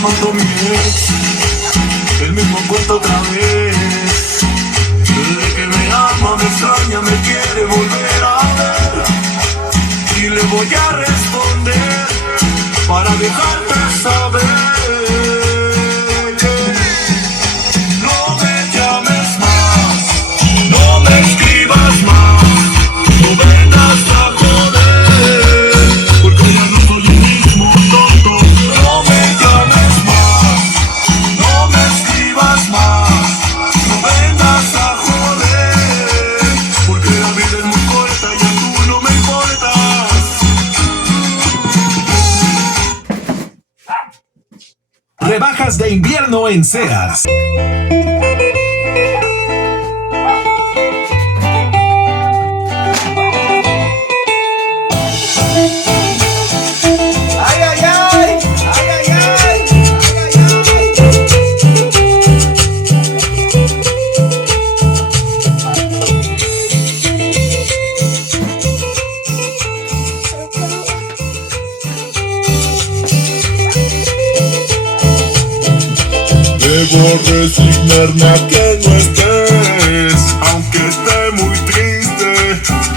llamando mi ex, el mismo cuento otra vez. Desde que me ama, me extraña, me quiere volver a ver. Y le voy a responder para dejarte saber. No me llames más, no me escribas más, no vengas a joder, porque ya no soy el mismo tonto. No me llames más, no me escribas más, no vengas a joder, porque la vida es muy corta y a tú no me importas. Rebajas de invierno en Sears. Debo resignarme a que no esté